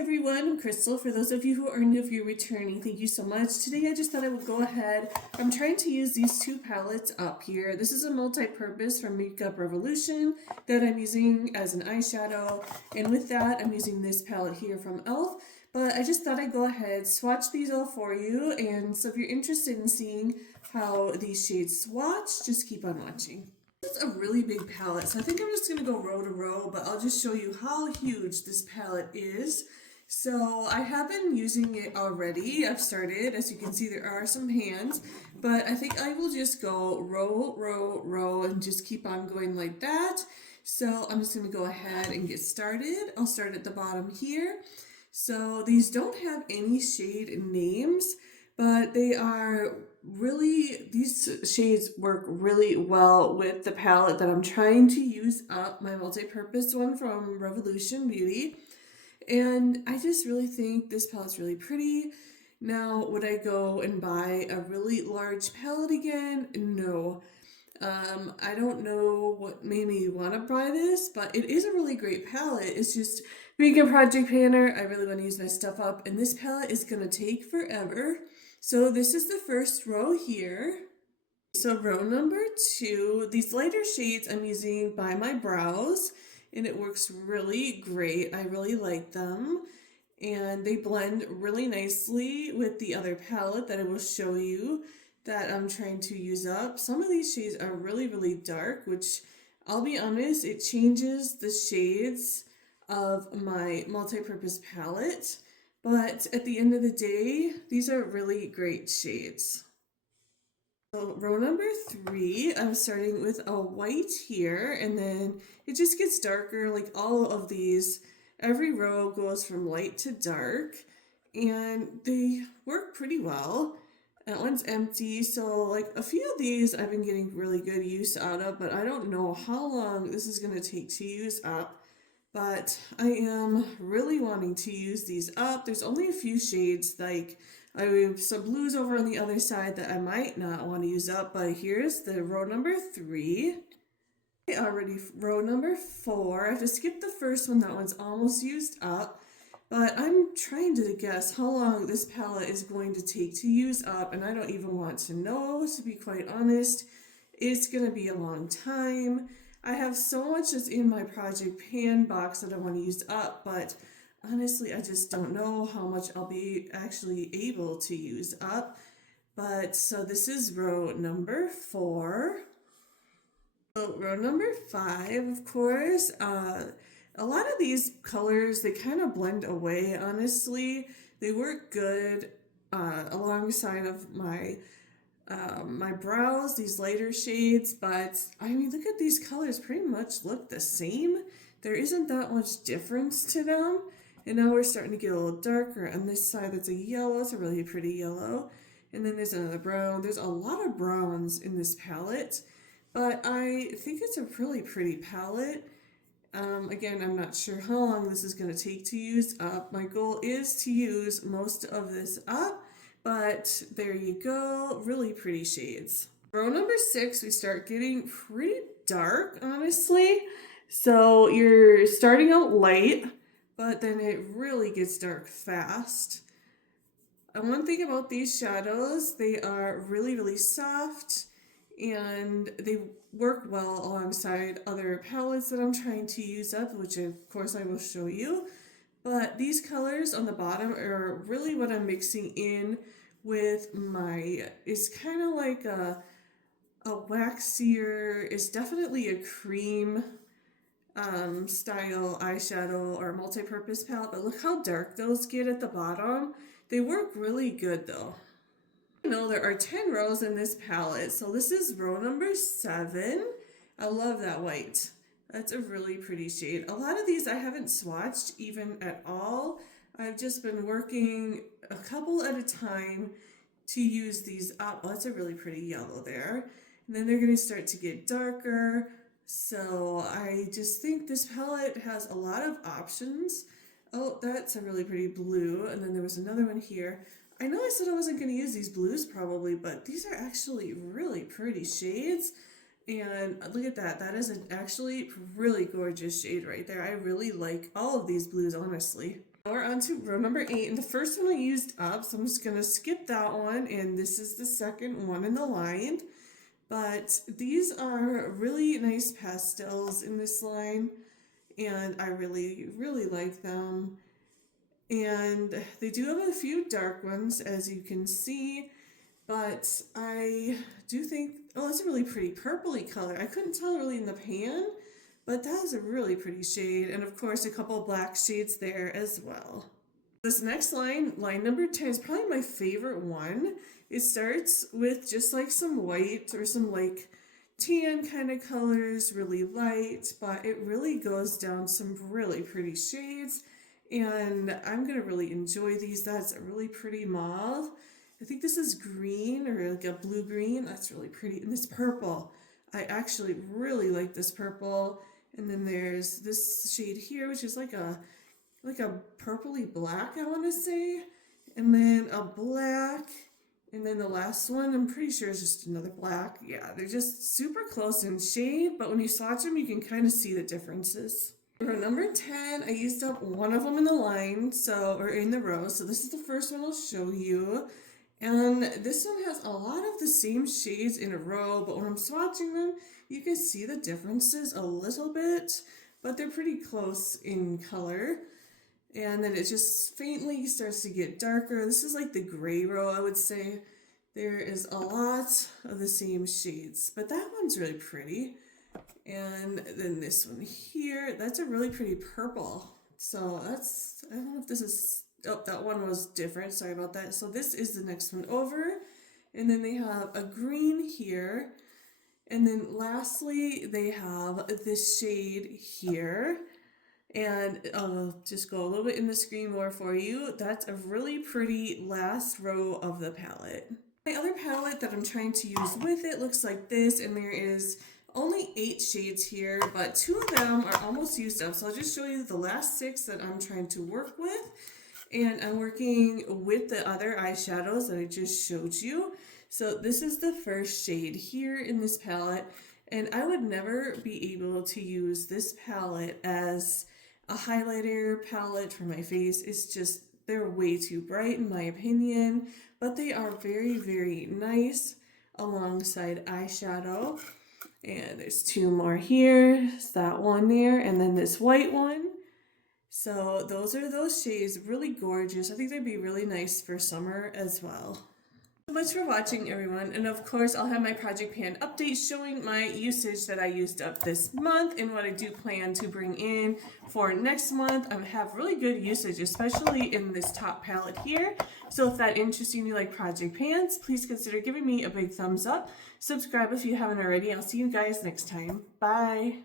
Everyone, I'm Crystal. For those of you who are new, if you're returning, thank you so much. Today I just thought I would go ahead. I'm trying to use these two palettes up here. This is a multi-purpose from Makeup Revolution that I'm using as an eyeshadow. And with that, I'm using this palette here from e.l.f. But I just thought I'd go ahead, swatch these all for you. And so if you're interested in seeing how these shades swatch, just keep on watching. This is a really big palette, so I think I'm just going to go row to row, but I'll just show you how huge this palette is. So I have been using it already. I've started. As you can see, there are some hands, but I think I will just go row, row, row, and just keep on going like that. So I'm just going to go ahead and get started. I'll start at the bottom here. So these don't have any shade names, but they are really, these shades work really well with the palette that I'm trying to use up, my multi-purpose one from Revolution Beauty. And I just really think this palette's really pretty. Now, would I go and buy a really large palette again? No. I don't know what made me want to buy this, but it is a really great palette. It's just being a project planner, I really want to use my stuff up, and this palette is going to take forever. So this is the first row here. So row number 2, these lighter shades I'm using by my brows, and it works really great. I really like them, and they blend really nicely with the other palette that I will show you that I'm trying to use up. Some of these shades are really, really dark, which I'll be honest, it changes the shades of my multi-purpose palette, but at the end of the day, these are really great shades. So row number 3, I'm starting with a white here, and then it just gets darker. Like all of these, every row goes from light to dark, and they work pretty well. That one's empty, so like a few of these I've been getting really good use out of, but I don't know how long this is going to take to use up. But I am really wanting to use these up. There's only a few shades, like I have some blues over on the other side that I might not want to use up, but here's the row number 3. Already row number 4. I have to skip the first one, that one's almost used up. But I'm trying to guess how long this palette is going to take to use up, and I don't even want to know, to be quite honest. It's going to be a long time. I have so much that's in my project pan box that I want to use up, but honestly, I just don't know how much I'll be actually able to use up. But so this is row number 4. So row number 5, of course, a lot of these colors, they kind of blend away, honestly. They work good alongside of my my brows, these lighter shades, but I mean, look at these colors, pretty much look the same. There isn't that much difference to them. And now we're starting to get a little darker. On this side, that's a yellow, it's a really pretty yellow. And then there's another brown. There's a lot of browns in this palette, but I think it's a really pretty palette. Again, I'm not sure how long this is going to take to use up. My goal is to use most of this up, but there you go, really pretty shades. Row number 6, we start getting pretty dark, honestly. So you're starting out light, but then it really gets dark fast. And one thing about these shadows, they are really, really soft, and they work well alongside other palettes that I'm trying to use up, which of course I will show you. But these colors on the bottom are really what I'm mixing in with my, it's kind of like a waxier, it's definitely a cream style eyeshadow or multi-purpose palette, but look how dark those get at the bottom. They work really good though. There are 10 rows in this palette, so this is row number 7. I love that white. That's a really pretty shade. A lot of these I haven't swatched even at all. I've just been working a couple at a time to use these up. Oh, that's a really pretty yellow there. And then they're going to start to get darker. So I just think this palette has a lot of options. Oh, that's a really pretty blue. And then there was another one here. I know I said I wasn't going to use these blues probably, but these are actually really pretty shades. And look at that. That is an actually really gorgeous shade right there. I really like all of these blues, honestly. Now we're on to row number 8, and the first one I used up, so I'm just going to skip that one, and this is the second one in the line. But these are really nice pastels in this line, and I really, really like them. And they do have a few dark ones, as you can see, but I do think, oh, that's a really pretty purpley color. I couldn't tell really in the pan, but that is a really pretty shade, and of course a couple black shades there as well. This next line, line number 10, is probably my favorite one. It starts with just like some white or some like tan kind of colors, really light, but it really goes down some really pretty shades, and I'm gonna really enjoy these. That's a really pretty mauve. I think this is green or like a blue green. That's really pretty. And this purple, I actually really like this purple. And then there's this shade here, which is like a purpley black, I want to say. And then a black. And then the last one, I'm pretty sure is just another black. Yeah, they're just super close in shade, but when you swatch them, you can kind of see the differences. For number 10, I used up one of them in the line, or in the row. So this is the first one I'll show you. And this one has a lot of the same shades in a row, but when I'm swatching them, you can see the differences a little bit, but they're pretty close in color. And then it just faintly starts to get darker. This is like the gray row, I would say. There is a lot of the same shades, but that one's really pretty. And then this one here, that's a really pretty purple. So that's, I don't know if this is, oh, that one was different. Sorry about that. So this is the next one over. And then they have a green here. And then lastly, they have this shade here. And I'll just go a little bit in the screen more for you. That's a really pretty last row of the palette. My other palette that I'm trying to use with it looks like this, and there is only 8 shades here, but 2 of them are almost used up. So I'll just show you the last 6 that I'm trying to work with. And I'm working with the other eyeshadows that I just showed you. So this is the first shade here in this palette, and I would never be able to use this palette as a highlighter palette for my face. It's just, they're way too bright in my opinion, but they are very, very nice alongside eyeshadow. And there's 2 more here. It's that one there, and then this white one. So those are those shades, really gorgeous. I think they'd be really nice for summer as well. So much for watching, everyone, and of course I'll have my project pan update showing my usage that I used up this month and what I do plan to bring in for next month. I have really good usage, especially in this top palette here. So if that interests you and you like project pans, please consider giving me a big thumbs up. Subscribe if you haven't already. I'll see you guys next time. Bye.